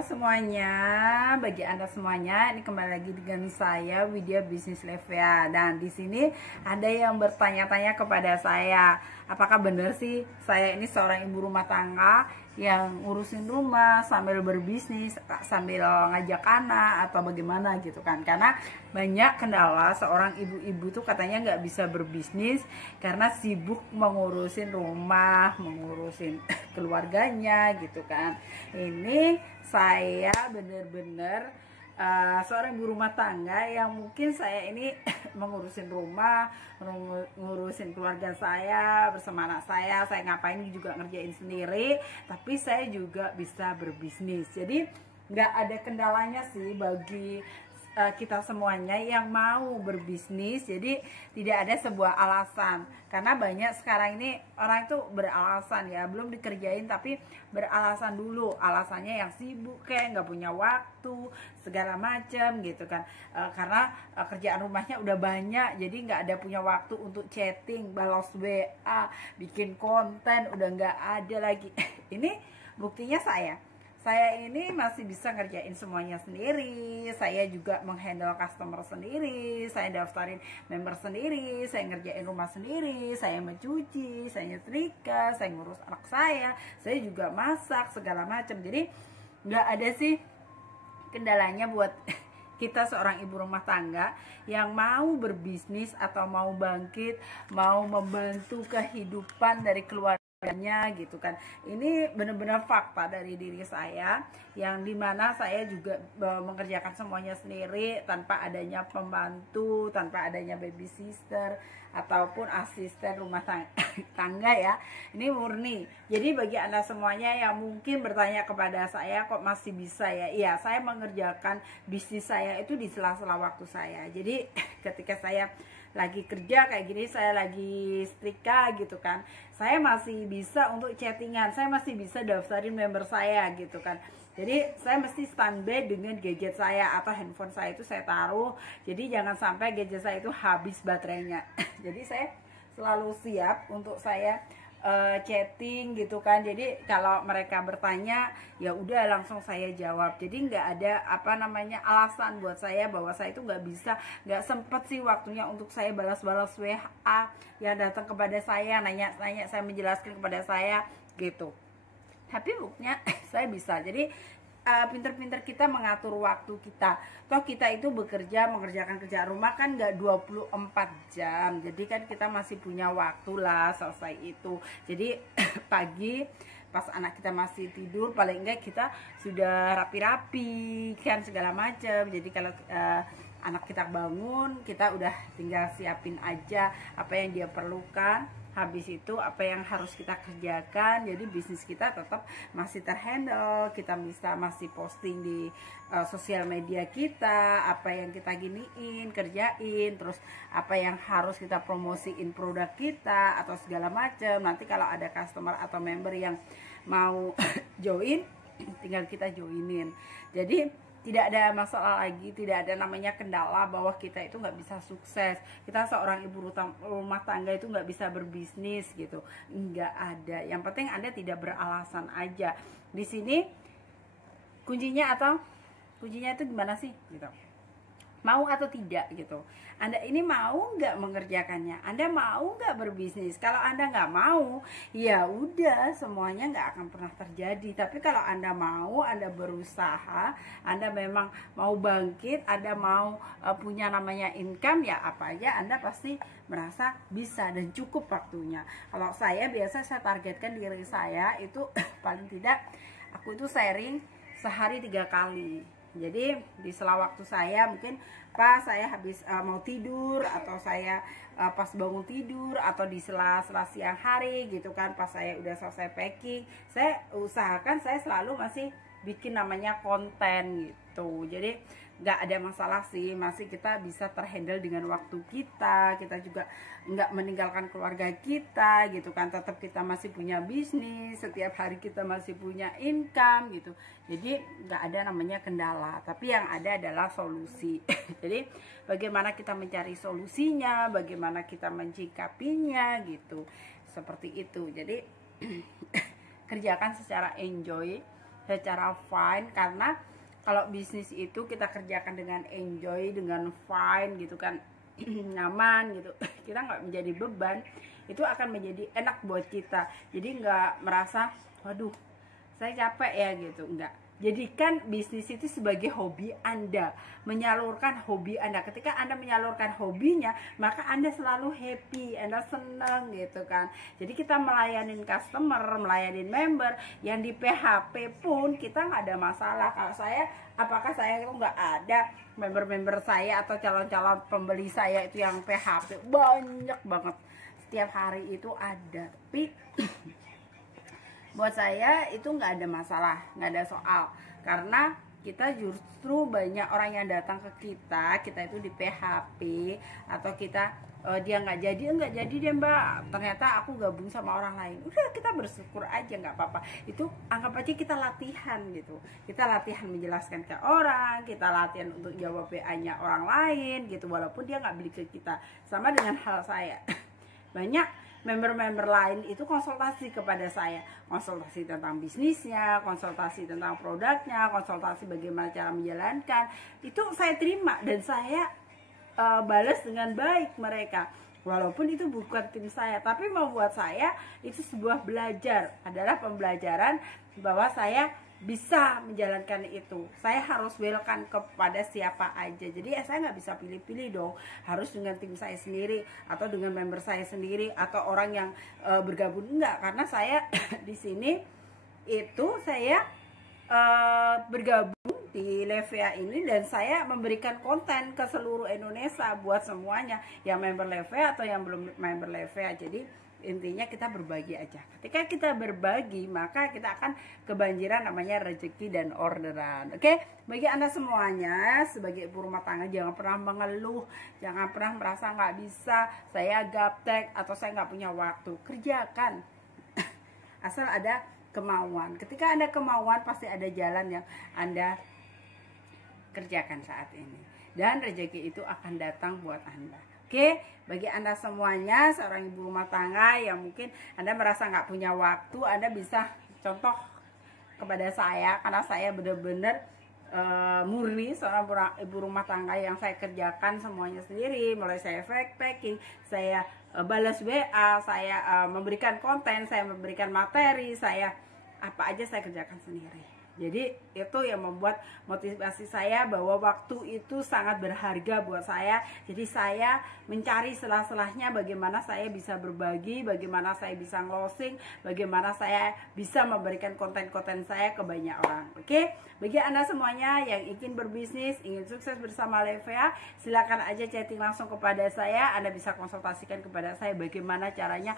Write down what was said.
semuanya, bagi Anda semuanya, ini kembali lagi dengan saya Widya Bisnis Levia. Dan di sini ada yang bertanya-tanya kepada saya, apakah benar sih saya ini seorang ibu rumah tangga yang ngurusin rumah sambil berbisnis, sambil ngajak anak atau bagaimana gitu kan? Karena banyak kendala seorang ibu-ibu tuh katanya nggak bisa berbisnis karena sibuk mengurusin rumah, mengurusin keluarganya gitu kan. Ini saya bener-bener seorang ibu rumah tangga yang mungkin saya ini mengurusin rumah, ngurusin keluarga saya bersama anak saya ngapain juga ngerjain sendiri, tapi saya juga bisa berbisnis. Jadi nggak ada kendalanya sih bagi kita semuanya yang mau berbisnis. Jadi tidak ada sebuah alasan, karena banyak sekarang ini orang itu beralasan ya, belum dikerjain tapi beralasan dulu, alasannya yang sibuk kayak nggak punya waktu segala macam gitu kan. Karena kerjaan rumahnya udah banyak, jadi nggak ada punya waktu untuk chatting, balas WA, bikin konten, udah nggak ada lagi. Ini buktinya saya ini masih bisa ngerjain semuanya sendiri. Saya juga menghandle customer sendiri, saya daftarin member sendiri, saya ngerjain rumah sendiri, saya mencuci, saya nyetrika, saya ngurus anak saya juga masak segala macam. Jadi nggak ada sih kendalanya buat kita seorang ibu rumah tangga yang mau berbisnis atau mau bangkit, mau membantu kehidupan dari keluarga gitu kan. Ini benar-benar fakta dari diri saya, yang dimana saya juga mengerjakan semuanya sendiri tanpa adanya pembantu, tanpa adanya babysitter ataupun asisten rumah tangga ya. Ini murni. Jadi bagi Anda semuanya yang mungkin bertanya kepada saya, kok masih bisa ya? Iya, saya mengerjakan bisnis saya itu di sela-sela waktu saya. Jadi ketika saya lagi kerja kayak gini, saya lagi setrika gitu kan, saya masih bisa untuk chattingan, saya masih bisa daftarin member saya gitu kan. Jadi saya mesti standby dengan gadget saya atau handphone saya itu saya taruh, jadi jangan sampai gadget saya itu habis baterainya. Jadi saya selalu siap untuk saya chatting gitu kan. Jadi kalau mereka bertanya ya udah langsung saya jawab. Jadi nggak ada alasan buat saya bahwa saya itu nggak sempet sih waktunya untuk saya balas-balas WA yang datang kepada saya, nanya saya menjelaskan kepada saya gitu. Tapi buktinya saya bisa. Jadi pinter-pinter kita mengatur waktu kita. Toh kita itu mengerjakan kerjaan rumah kan nggak 24 jam. Jadi kan kita masih punya waktu lah selesai itu. Jadi pagi pas anak kita masih tidur, paling enggak kita sudah rapi-rapi kan segala macam. Jadi kalau anak kita bangun, kita udah tinggal siapin aja apa yang dia perlukan. Habis itu apa yang harus kita kerjakan, jadi bisnis kita tetap masih terhandle. Kita bisa masih posting di sosial media kita, apa yang kita giniin, kerjain, terus apa yang harus kita promosiin produk kita atau segala macam. Nanti kalau ada customer atau member yang mau join, tinggal kita joinin. Jadi tidak ada masalah lagi, tidak ada namanya kendala bahwa kita itu nggak bisa sukses, kita seorang ibu rumah tangga itu nggak bisa berbisnis gitu, nggak ada. Yang penting Anda tidak beralasan aja. Di sini kuncinya itu gimana sih gitu, mau atau tidak gitu. Anda ini mau nggak mengerjakannya, Anda mau nggak berbisnis. Kalau Anda nggak mau, ya udah semuanya nggak akan pernah terjadi. Tapi kalau Anda mau, Anda berusaha, Anda memang mau bangkit, Anda mau punya namanya income, ya apa aja Anda pasti merasa bisa dan cukup waktunya. Kalau saya targetkan diri saya itu paling tidak aku itu sharing sehari 3 kali. Jadi di sela waktu saya, mungkin pas saya habis mau tidur, atau saya pas bangun tidur, atau di sela-sela siang hari gitu kan, pas saya udah selesai packing, saya usahakan saya selalu masih bikin namanya konten gitu. Jadi nggak ada masalah sih, masih kita bisa terhandle dengan waktu kita juga nggak meninggalkan keluarga kita gitu kan, tetap kita masih punya bisnis, setiap hari kita masih punya income gitu. Jadi nggak ada namanya kendala, tapi yang ada adalah solusi. Jadi bagaimana kita mencari solusinya, bagaimana kita mencikapinya gitu, seperti itu. Jadi kerjakan secara enjoy, secara fine, karena kalau bisnis itu kita kerjakan dengan enjoy, dengan fine gitu kan, nyaman gitu, kita nggak menjadi beban, itu akan menjadi enak buat kita. Jadi nggak merasa waduh saya capek ya gitu, enggak. Jadikan bisnis itu sebagai hobi Anda, menyalurkan hobi Anda. Ketika Anda menyalurkan hobinya, maka Anda selalu happy, Anda senang gitu kan. Jadi kita melayanin customer, melayanin member, yang di PHP pun kita nggak ada masalah. Kalau saya, apakah saya itu nggak ada member-member saya atau calon-calon pembeli saya itu yang PHP? Banyak banget, setiap hari itu ada. Tapi buat saya itu nggak ada masalah, nggak ada soal, karena kita justru banyak orang yang datang ke kita itu di PHP, atau kita dia nggak jadi deh mbak, ternyata aku gabung sama orang lain. Udah, kita bersyukur aja, nggak apa-apa. Itu anggap aja kita latihan gitu, kita latihan menjelaskan ke orang, kita latihan untuk jawab WA-nya orang lain gitu, walaupun dia nggak beli ke kita. Sama dengan hal saya. Banyak member-member lain itu konsultasi kepada saya, konsultasi tentang bisnisnya, konsultasi tentang produknya, konsultasi bagaimana cara menjalankan. Itu saya terima dan saya balas dengan baik mereka, walaupun itu bukan tim saya, tapi membuat saya itu sebuah belajar, adalah pembelajaran bahwa saya bisa menjalankan itu. Saya harus welcome kepada siapa aja. Jadi saya nggak bisa pilih-pilih dong, harus dengan tim saya sendiri atau dengan member saya sendiri atau orang yang bergabung, enggak. Karena saya di sini itu saya bergabung di Levea ini, dan saya memberikan konten ke seluruh Indonesia buat semuanya, yang member Levea atau yang belum member Levea. Jadi intinya kita berbagi aja. Ketika kita berbagi, maka kita akan kebanjiran namanya rezeki dan orderan. Oke, bagi Anda semuanya sebagai ibu rumah tangga, jangan pernah mengeluh, jangan pernah merasa nggak bisa, saya gaptek atau saya nggak punya waktu. Kerjakan asal ada kemauan. Ketika ada kemauan, pasti ada jalan yang Anda kerjakan saat ini, dan rezeki itu akan datang buat Anda. Oke, bagi Anda semuanya, seorang ibu rumah tangga yang mungkin Anda merasa nggak punya waktu, Anda bisa contoh kepada saya, karena saya benar-benar murni seorang ibu rumah tangga yang saya kerjakan semuanya sendiri, mulai saya packing, saya balas WA, saya memberikan konten, saya memberikan materi, saya apa aja saya kerjakan sendiri. Jadi itu yang membuat motivasi saya bahwa waktu itu sangat berharga buat saya. Jadi saya mencari selah-selahnya bagaimana saya bisa berbagi, bagaimana saya bisa closing, bagaimana saya bisa memberikan konten-konten saya ke banyak orang. Oke, bagi Anda semuanya yang ingin berbisnis, ingin sukses bersama Levea, silakan aja chatting langsung kepada saya. Anda bisa konsultasikan kepada saya bagaimana caranya